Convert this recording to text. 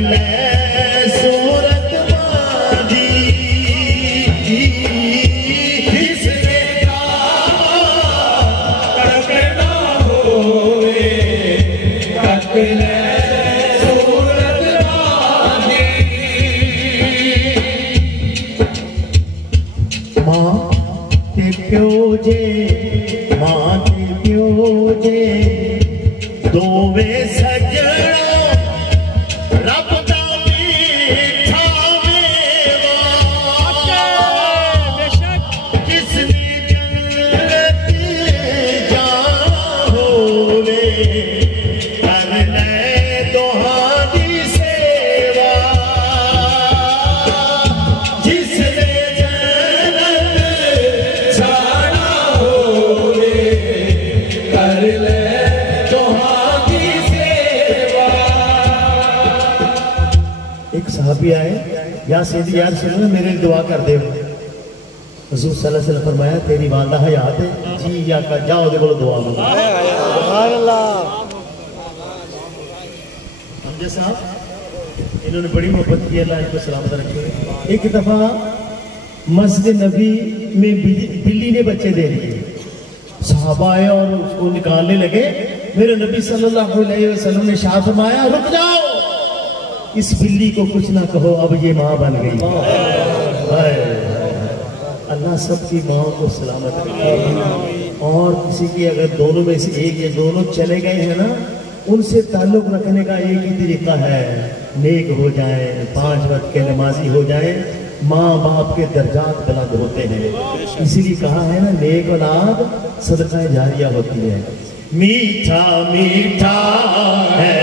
ले सूरत मांझी जिसने तड़कना होवे तक ले सूरत मांझी। मां ते प्यो जे मां ते प्यो जे दोवे सजना रब दा मीठा मेवा जिसने जन्नत जा होवे कर ले दोहां दी सेवा जिसने जन्नत जाना होवे कर ले साहबी आए या सैयदी यार सुनो मेरे लिए दुआ कर दे। हुजूर सल्लल्लाहु अलैहि वसल्लम फरमाया तेरी वालदा हयात है जी या का जाओ दे बोलो दुआ मांगो। सुभान अल्लाह। हमजा साहब इन्होंने बड़ी मोहब्बत की, अल्लाह इनको सलामत रखे। एक दफा मस्जिद नबी में बिल्ली ने बच्चे दे दिए, सहाबा आए और उसको निकालने लगे। मेरे नबी सल्लल्लाहु अलैहि वसल्लम ने शाह फरमाया रुक जाओ, इस बिल्ली को कुछ ना कहो, अब ये माँ बन गई। अल्लाह सबकी माँ को सलामत रखे। और किसी की अगर दोनों में से एक या दोनों चले गए हैं ना, उनसे ताल्लुक रखने का एक ही तरीका है, नेक हो जाए, 5 वक्त के नमाजी हो जाए, माँ बाप के दर्जात बुलंद होते हैं। इसीलिए कहा है ना नेक औलाद सदका जारिया होती है। मीठा मीठा है